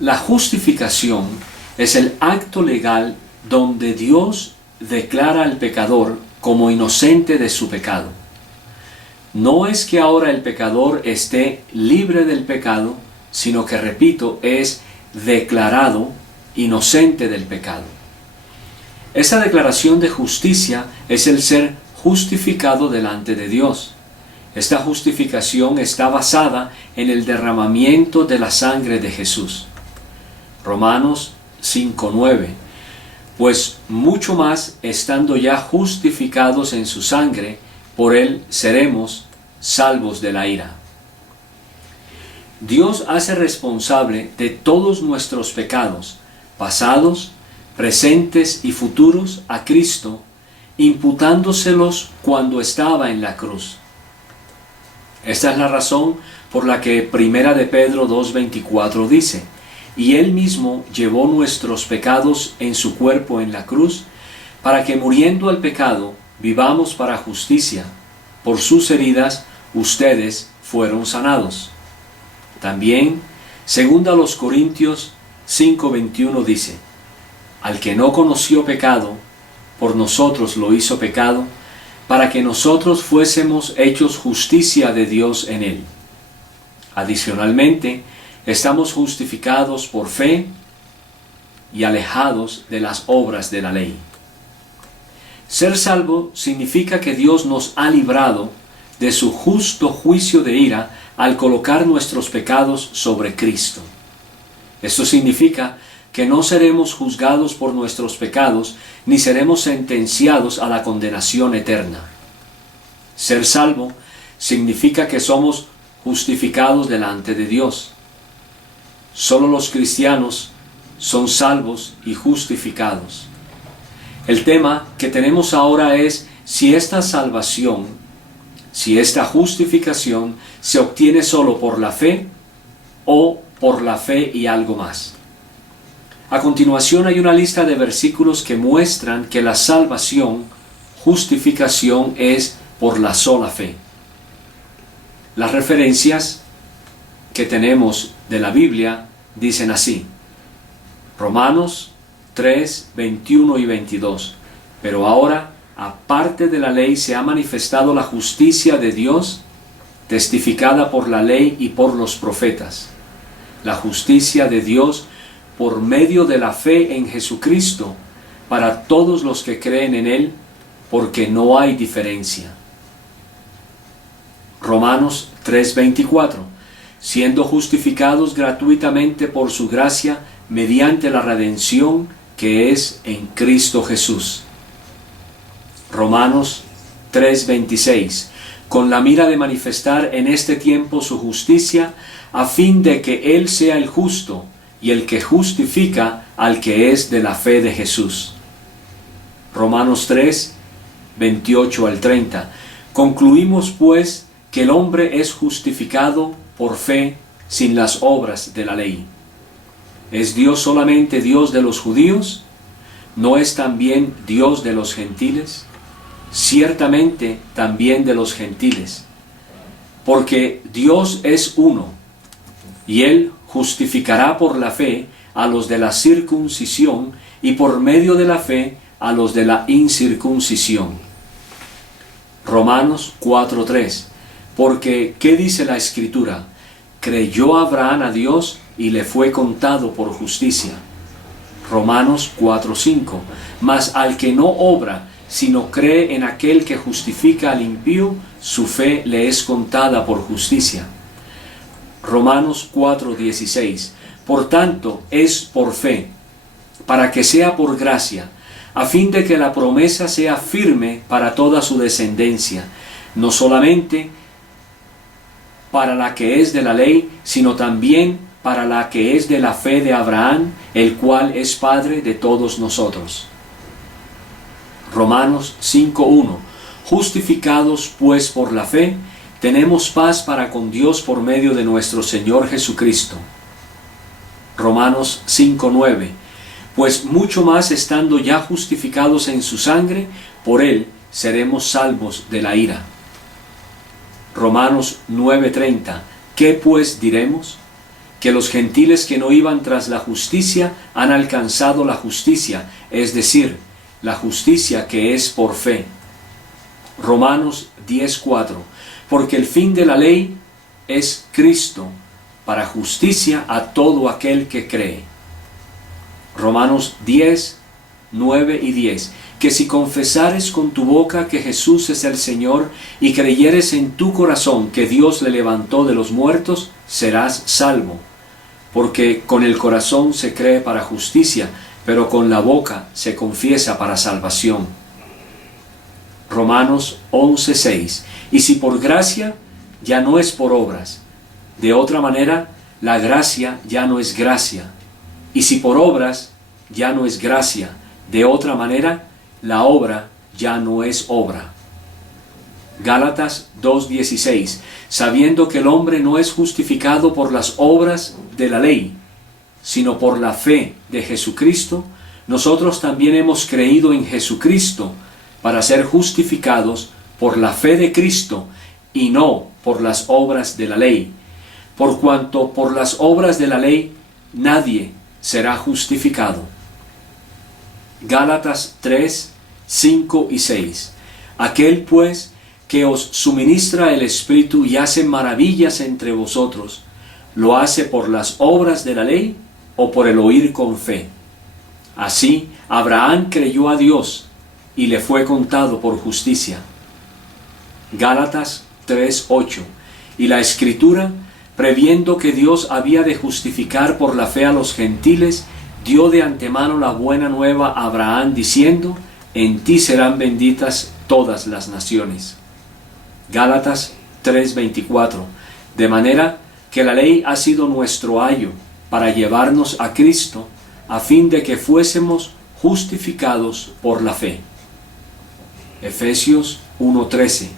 La justificación es el acto legal donde Dios declara al pecador como inocente de su pecado. No es que ahora el pecador esté libre del pecado, sino que, repito, es declarado inocente del pecado. Esta declaración de justicia es el ser justificado delante de Dios. Esta justificación está basada en el derramamiento de la sangre de Jesús. Romanos 5:9. Pues mucho más, estando ya justificados en su sangre, por él seremos salvos de la ira. Dios hace responsable de todos nuestros pecados, pasados, presentes y futuros, a Cristo, imputándoselos cuando estaba en la cruz. Esta es la razón por la que Primera de Pedro 2:24 dice: y él mismo llevó nuestros pecados en su cuerpo en la cruz, para que muriendo al pecado, vivamos para justicia. Por sus heridas ustedes fueron sanados. También, segunda a los Corintios 5:21 dice: al que no conoció pecado, por nosotros lo hizo pecado, para que nosotros fuésemos hechos justicia de Dios en él. Adicionalmente, estamos justificados por fe y alejados de las obras de la ley. Ser salvo significa que Dios nos ha librado de su justo juicio de ira al colocar nuestros pecados sobre Cristo. Esto significa que no seremos juzgados por nuestros pecados, ni seremos sentenciados a la condenación eterna. Ser salvo significa que somos justificados delante de Dios. Solo los cristianos son salvos y justificados. El tema que tenemos ahora es si esta salvación, si esta justificación se obtiene solo por la fe o por la fe y algo más. A continuación hay una lista de versículos que muestran que la salvación, justificación, es por la sola fe. Las referencias que tenemos de la Biblia dicen así: Romanos 3, 21 y 22. Pero ahora, aparte de la ley, se ha manifestado la justicia de Dios, testificada por la ley y por los profetas. La justicia de Dios por medio de la fe en Jesucristo, para todos los que creen en Él, porque no hay diferencia. Romanos 3:24. Siendo justificados gratuitamente por su gracia, mediante la redención que es en Cristo Jesús. Romanos 3:26. Con la mira de manifestar en este tiempo su justicia, a fin de que Él sea el justo y el que justifica al que es de la fe de Jesús. Romanos 3, 28 al 30. Concluimos pues que el hombre es justificado por fe sin las obras de la ley. ¿Es Dios solamente Dios de los judíos? ¿No es también Dios de los gentiles? Ciertamente también de los gentiles. Porque Dios es uno, y Él justificará por la fe a los de la circuncisión y por medio de la fe a los de la incircuncisión. Romanos 4:3. Porque, ¿qué dice la Escritura? Creyó Abraham a Dios y le fue contado por justicia. Romanos 4:5. Mas al que no obra, sino cree en aquel que justifica al impío, su fe le es contada por justicia. Romanos 4:16. Por tanto, es por fe, para que sea por gracia, a fin de que la promesa sea firme para toda su descendencia, no solamente para la que es de la ley, sino también para la que es de la fe de Abraham, el cual es Padre de todos nosotros. Romanos 5:1. Justificados pues por la fe, tenemos paz para con Dios por medio de nuestro Señor Jesucristo. Romanos 5:9. Pues mucho más estando ya justificados en su sangre, por él seremos salvos de la ira. Romanos 9:30. ¿Qué pues diremos? que los gentiles que no iban tras la justicia han alcanzado la justicia, es decir, la justicia que es por fe. Romanos 10:4. Porque el fin de la ley es Cristo, para justicia a todo aquel que cree. Romanos 10:9 y 10. Que si confesares con tu boca que Jesús es el Señor y creyeres en tu corazón que Dios le levantó de los muertos, serás salvo. Porque con el corazón se cree para justicia, pero con la boca se confiesa para salvación. Romanos 11:6. Y si por gracia, ya no es por obras. De otra manera, la gracia ya no es gracia. Y si por obras, ya no es gracia. De otra manera, la obra ya no es obra. Gálatas 2:16. Sabiendo que el hombre no es justificado por las obras de la ley, sino por la fe de Jesucristo, nosotros también hemos creído en Jesucristo para ser justificados por la fe de Cristo y no por las obras de la ley, por cuanto por las obras de la ley nadie será justificado. Gálatas 3:5 y 6. Aquel pues que os suministra el Espíritu y hace maravillas entre vosotros, ¿lo hace por las obras de la ley o por el oír con fe? Así, Abraham creyó a Dios y le fue contado por justicia. Gálatas 3:8. Y la Escritura, previendo que Dios había de justificar por la fe a los gentiles, dio de antemano la buena nueva a Abraham, diciendo: en ti serán benditas todas las naciones. Gálatas 3:24. De manera que la ley ha sido nuestro ayo para llevarnos a Cristo, a fin de que fuésemos justificados por la fe. Efesios 1:13.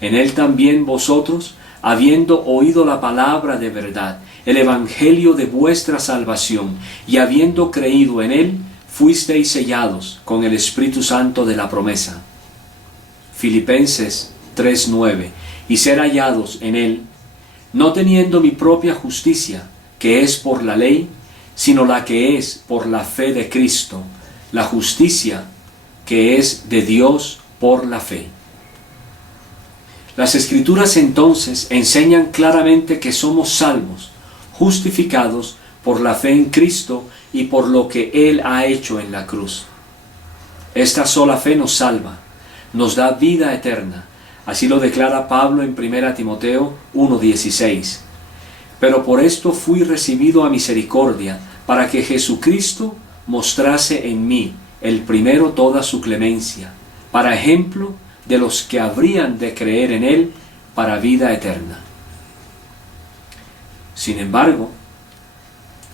En él también vosotros, habiendo oído la palabra de verdad, el evangelio de vuestra salvación, y habiendo creído en él, fuisteis sellados con el Espíritu Santo de la promesa. Filipenses 3:9. Y ser hallados en él, no teniendo mi propia justicia, que es por la ley, sino la que es por la fe de Cristo, la justicia que es de Dios por la fe. Las Escrituras entonces enseñan claramente que somos salvos, justificados por la fe en Cristo y por lo que Él ha hecho en la cruz. Esta sola fe nos salva, nos da vida eterna. Así lo declara Pablo en 1 Timoteo 1:16. Pero por esto fui recibido a misericordia, para que Jesucristo mostrase en mí el primero toda su clemencia, para ejemplo de los que habrían de creer en Él para vida eterna. Sin embargo,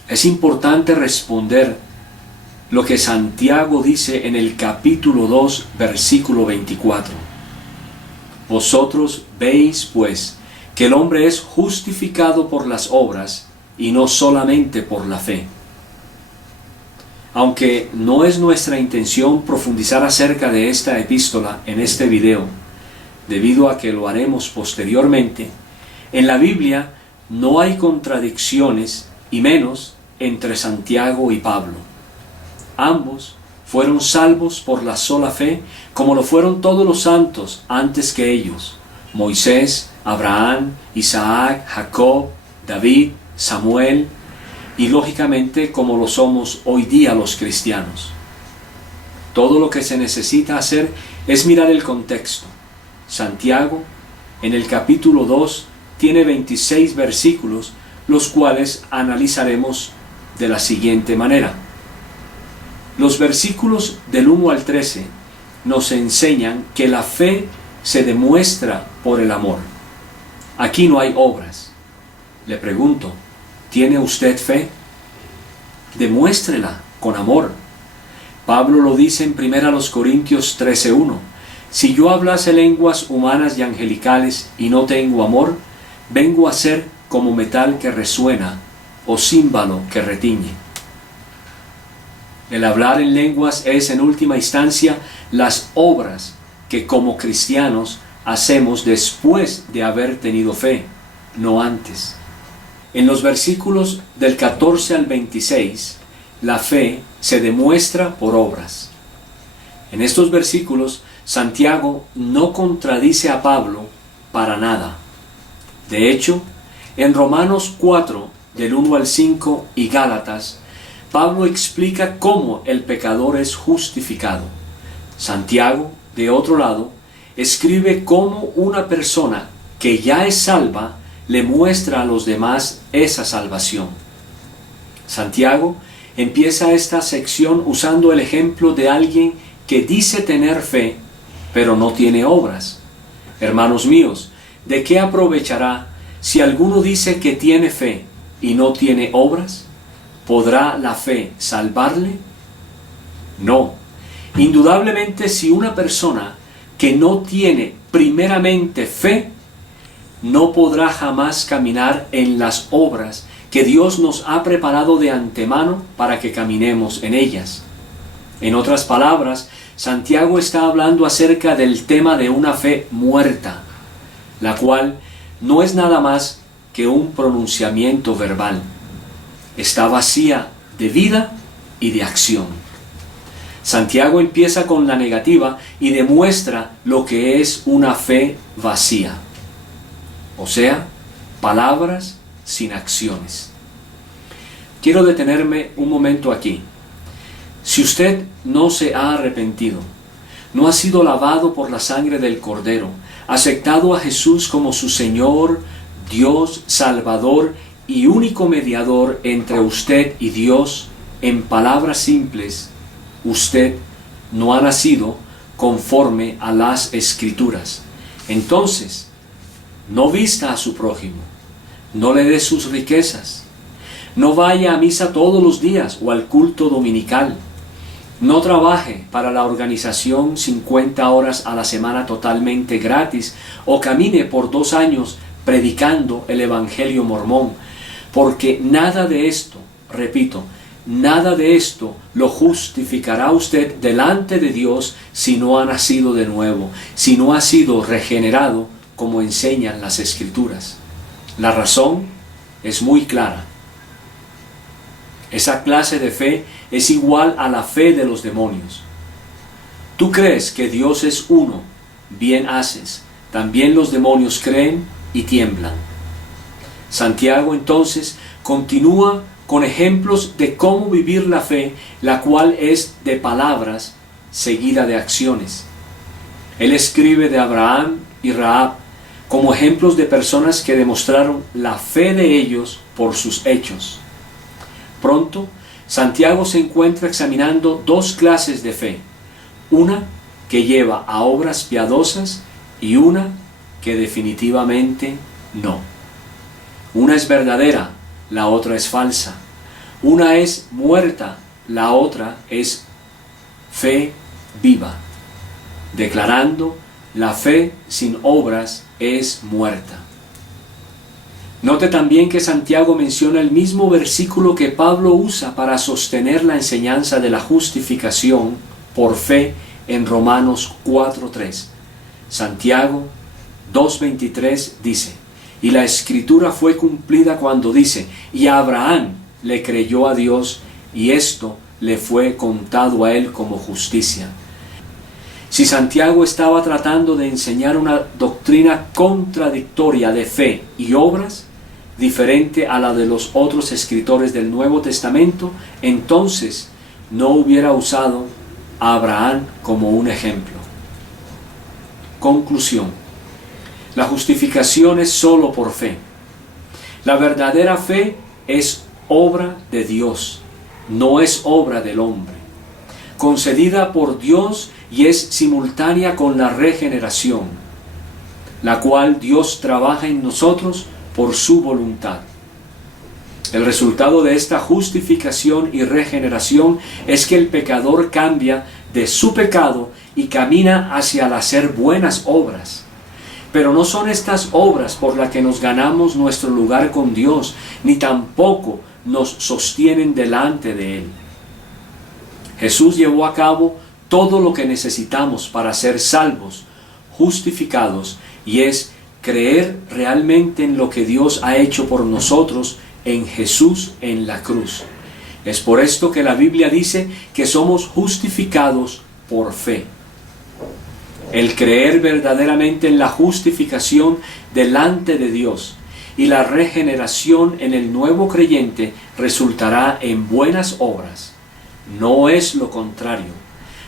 es importante responder lo que Santiago dice en el capítulo 2, versículo 24. Vosotros veis, pues, que el hombre es justificado por las obras y no solamente por la fe. Aunque no es nuestra intención profundizar acerca de esta epístola en este video, debido a que lo haremos posteriormente, en la Biblia no hay contradicciones y menos entre Santiago y Pablo. Ambos fueron salvos por la sola fe, como lo fueron todos los santos antes que ellos: Moisés, Abraham, Isaac, Jacob, David, Samuel, y lógicamente como lo somos hoy día los cristianos. Todo lo que se necesita hacer es mirar el contexto. Santiago, en el capítulo 2, tiene 26 versículos, los cuales analizaremos de la siguiente manera. Los versículos del 1 al 13 nos enseñan que la fe se demuestra por el amor. Aquí no hay obras. Le pregunto, ¿tiene usted fe? Demuéstrela con amor. Pablo lo dice en 1 Corintios 13:1. Si yo hablase lenguas humanas y angelicales y no tengo amor, vengo a ser como metal que resuena o címbalo que retiñe. El hablar en lenguas es en última instancia las obras que como cristianos hacemos después de haber tenido fe, no antes. En los versículos del 14 al 26, la fe se demuestra por obras. En estos versículos, Santiago no contradice a Pablo para nada. De hecho, en Romanos 4, del 1 al 5 y Gálatas, Pablo explica cómo el pecador es justificado. Santiago, de otro lado, escribe cómo una persona que ya es salva le muestra a los demás esa salvación. Santiago empieza esta sección usando el ejemplo de alguien que dice tener fe, pero no tiene obras. Hermanos míos, ¿de qué aprovechará si alguno dice que tiene fe y no tiene obras? ¿Podrá la fe salvarle? No. Indudablemente, si una persona que no tiene primeramente fe, no podrá jamás caminar en las obras que Dios nos ha preparado de antemano para que caminemos en ellas. En otras palabras, Santiago está hablando acerca del tema de una fe muerta, la cual no es nada más que un pronunciamiento verbal. Está vacía de vida y de acción. Santiago empieza con la negativa y demuestra lo que es una fe vacía. O sea, palabras sin acciones. Quiero detenerme un momento aquí. Si usted no se ha arrepentido, no ha sido lavado por la sangre del Cordero, aceptado a Jesús como su Señor, Dios, Salvador y único mediador entre usted y Dios, en palabras simples, usted no ha nacido conforme a las Escrituras. Entonces, no vista a su prójimo, no le dé sus riquezas, no vaya a misa todos los días o al culto dominical, no trabaje para la organización 50 horas a la semana totalmente gratis o camine por 2 años predicando el Evangelio mormón, porque nada de esto, repito, nada de esto lo justificará usted delante de Dios si no ha nacido de nuevo, si no ha sido regenerado como enseñan las Escrituras. La razón es muy clara. Esa clase de fe es igual a la fe de los demonios. Tú crees que Dios es uno, bien haces. También los demonios creen y tiemblan. Santiago entonces continúa con ejemplos de cómo vivir la fe, la cual es de palabras seguida de acciones. Él escribe de Abraham y Rahab como ejemplos de personas que demostraron la fe de ellos por sus hechos. Pronto, Santiago se encuentra examinando 2 clases de fe, una que lleva a obras piadosas y una que definitivamente no. Una es verdadera, la otra es falsa. Una es muerta, la otra es fe viva, declarando la fe sin obras es muerta. Note también que Santiago menciona el mismo versículo que Pablo usa para sostener la enseñanza de la justificación por fe en Romanos 4:3. Santiago 2:23 dice: y la Escritura fue cumplida cuando dice: y Abraham le creyó a Dios, y esto le fue contado a él como justicia. Si Santiago estaba tratando de enseñar una doctrina contradictoria de fe y obras, diferente a la de los otros escritores del Nuevo Testamento, entonces no hubiera usado a Abraham como un ejemplo. Conclusión: la justificación es solo por fe. La verdadera fe es obra de Dios, no es obra del hombre, concedida por Dios y es simultánea con la regeneración, la cual Dios trabaja en nosotros por su voluntad. El resultado de esta justificación y regeneración es que el pecador cambia de su pecado y camina hacia el hacer buenas obras. Pero no son estas obras por las que nos ganamos nuestro lugar con Dios, ni tampoco nos sostienen delante de Él. Jesús llevó a cabo todo lo que necesitamos para ser salvos, justificados, y es creer realmente en lo que Dios ha hecho por nosotros en Jesús en la cruz. Es por esto que la Biblia dice que somos justificados por fe. El creer verdaderamente en la justificación delante de Dios y la regeneración en el nuevo creyente resultará en buenas obras. No es lo contrario,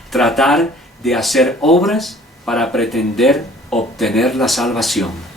tratar de hacer obras para pretender obtener la salvación.